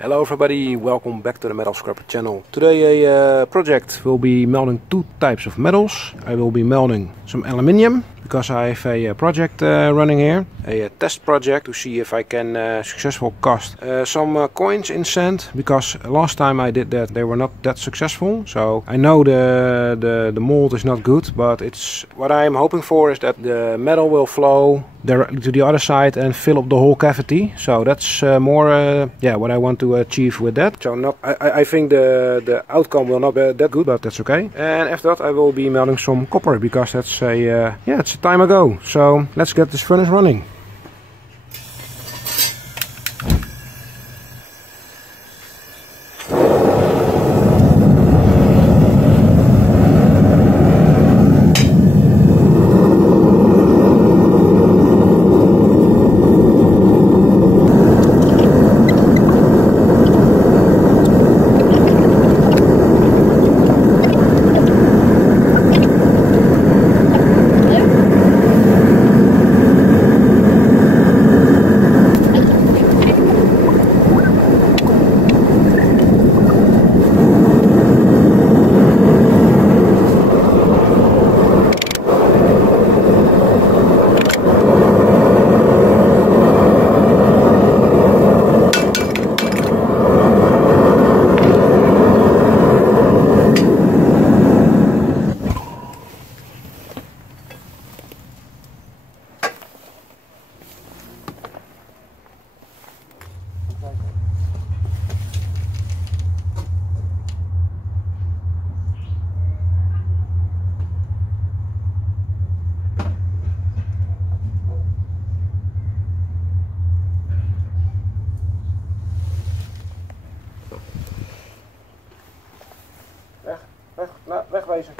Hello everybody, welcome back to the Metal Scrapper channel. Today a project will be melting two types of metals. I will be melting some aluminium because I have a project running here. A test project to see if I can successfully cast some coins in sand, because last time I did that they were not that successful. So I know the mold is not good, but it's what I am hoping for is that the metal will flow directly to the other side and fill up the whole cavity. So that's more what I want to achieve with that. So I think the outcome will not be that good, but that's okay. And after that I will be melting some copper, because that's it's a time ago. So let's get this furnace running. Wegwezen.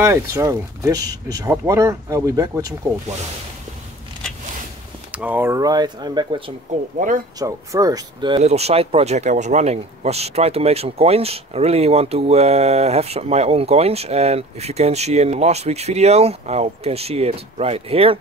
Alright, so this is hot water. I'll be back with some cold water. Alright, I'm back with some cold water. So first, the little side project I was running was try to make some coins. I really want to have my own coins, and if you can see in last week's video, I can see it right here.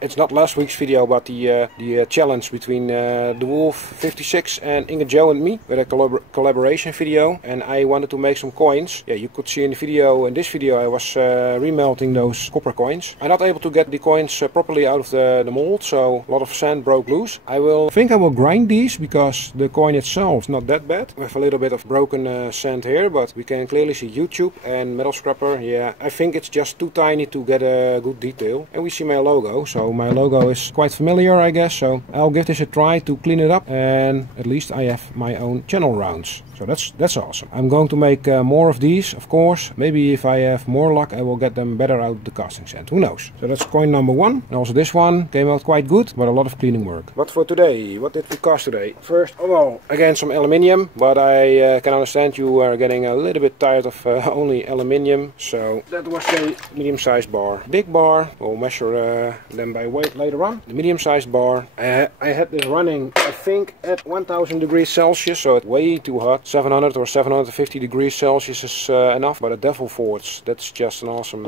It's not last week's video, but the challenge between the Wolf 56 and INGOTS and me with a collaboration video, and I wanted to make some coins. Yeah, you could see in the video, in this video, I was remelting those copper coins. I'm not able to get the coins properly out of the mold, so a lot of sand broke loose. I think I will grind these because the coin itself is not that bad. With a little bit of broken sand here, but we can clearly see YouTube and metal scrapper. Yeah, I think it's just too tiny to get a good detail. And we see my logo, so my logo is quite familiar, I guess, so I'll give this a try to clean it up, and at least I have my own channel rounds. So that's awesome. I'm going to make more of these, of course. Maybe if I have more luck, I will get them better out of the casting sand. Who knows? So that's coin number one. And also this one came out quite good, but a lot of cleaning work. But for today, what did we cast today? First of all, again some aluminium, but I can understand you are getting a little bit tired of only aluminium. So that was a medium-sized bar. Big bar, we'll measure them by weight later on. The medium-sized bar. I had this running, I think, at 1000 degrees Celsius, so it's way too hot. 700 or 750 degrees Celsius is enough, but a Devil Forge, that's just an awesome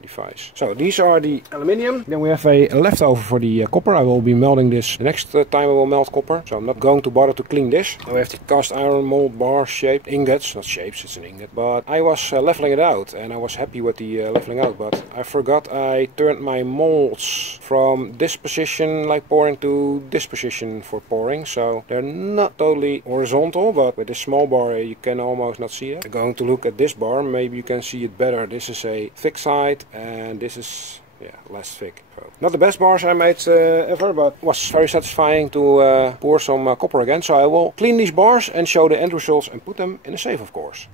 device. So these are the aluminium. Then we have a leftover for the copper. I will be melting this the next time I will melt copper, so I'm not going to bother to clean this. Now we have the cast iron mold bar shaped ingots, not shapes, it's an ingot, but I was leveling it out and I was happy with the leveling out, but I forgot I turned my molds from this position like pouring to this position for pouring, so they're not totally horizontal, but with this small bar you can almost not see it. I'm going to look at this bar, maybe you can see it better. This is a thick side and this is less thick. So, not the best bars I made ever, but it was very satisfying to pour some copper again. So I will clean these bars and show the end results and put them in a safe, of course.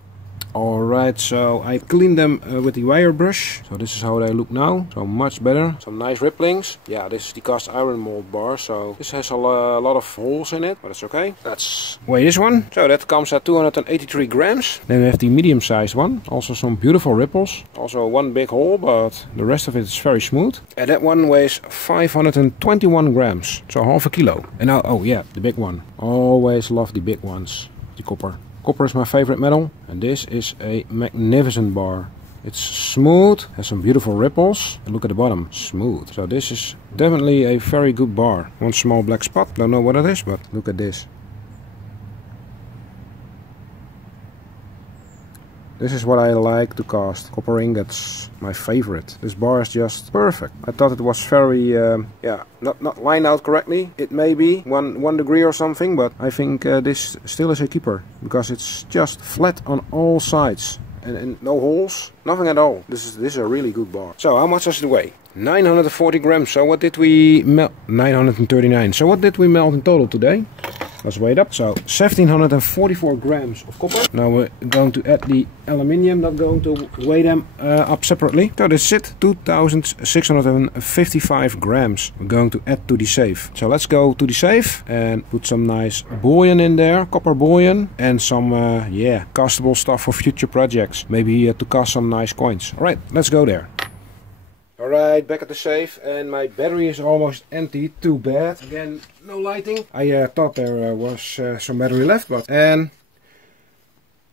Alright, so I cleaned them with the wire brush. So this is how they look now. So much better. Some nice ripplings. Yeah, this is the cast iron mold bar. So this has a lot of holes in it, but it's okay. Let's weigh this one. So that comes at 283 grams. Then we have the medium sized one. Also some beautiful ripples. Also one big hole, but the rest of it is very smooth. And that one weighs 521 grams. So half a kilo. And now, oh yeah, the big one. Always love the big ones. The copper. Copper is my favorite metal, and this is a magnificent bar. It's smooth, has some beautiful ripples, and look at the bottom, smooth. So this is definitely a very good bar. One small black spot, don't know what it is, but look at this. This is what I like to cast, copper ingots, my favorite. This bar is just perfect. I thought it was very, not lined out correctly. It may be one degree or something, but I think this still is a keeper, because it's just flat on all sides. And no holes, nothing at all. This is a really good bar. So how much does it weigh? 940 grams. So what did we melt? 939. So what did we melt in total today? Let's weigh it up. So 1744 grams of copper. Now we're going to add the aluminium, not going to weigh them up separately. So that's it, 2655 grams. We're going to add to the safe. So let's go to the safe and put some nice bullion in there, copper bullion, and some castable stuff for future projects. Maybe to cast some nice coins. Alright, let's go there. Alright, back at the safe, and my battery is almost empty. Too bad. Again, no lighting. I thought there was some battery left, but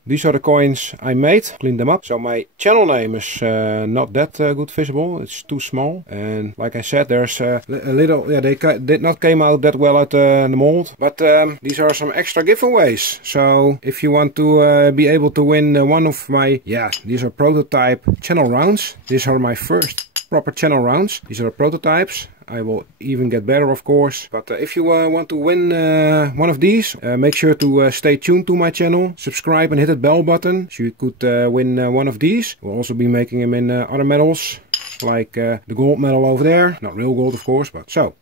these are the coins I made. Cleaned them up. So my channel name is not that good visible. It's too small. And like I said, there's a little. Yeah, they did not came out that well at the mold. But these are some extra giveaways. So if you want to be able to win one of my these are prototype channel rounds. These are my first proper channel rounds. These are prototypes. I will even get better, of course. But if you want to win one of these, make sure to stay tuned to my channel. Subscribe and hit that bell button, so you could win one of these. We'll also be making them in other metals, like the gold metal over there. Not real gold, of course, but so.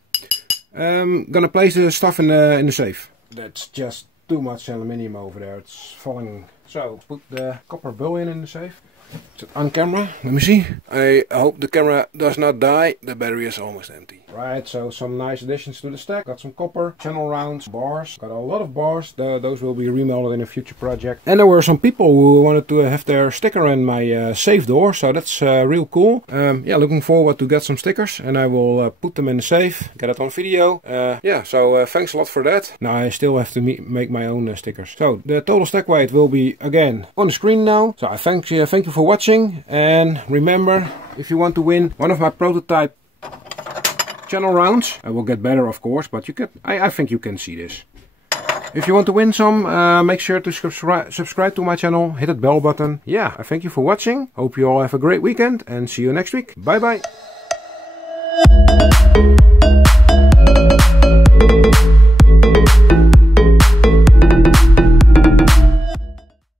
Gonna place the stuff in the safe. That's just too much aluminium over there. It's falling. So put the copper bullion in the safe. Is it on camera? Let me see. I hope the camera does not die. The battery is almost empty. Right, so some nice additions to the stack. Got some copper, channel rounds, bars. Got a lot of bars. Those will be remolded in a future project. And there were some people who wanted to have their sticker in my safe door. So that's real cool. Yeah, looking forward to get some stickers. And I will put them in the safe. Get it on video. Yeah, so thanks a lot for that. Now I still have to make my own stickers. So the total stack weight will be again on the screen now. So I thank you for watching. And remember, if you want to win one of my prototype channel rounds, I will get better of course, but you can, I think you can see this. If you want to win some, make sure to subscribe to my channel, hit that bell button. Yeah, I thank you for watching. Hope you all have a great weekend and see you next week. Bye bye.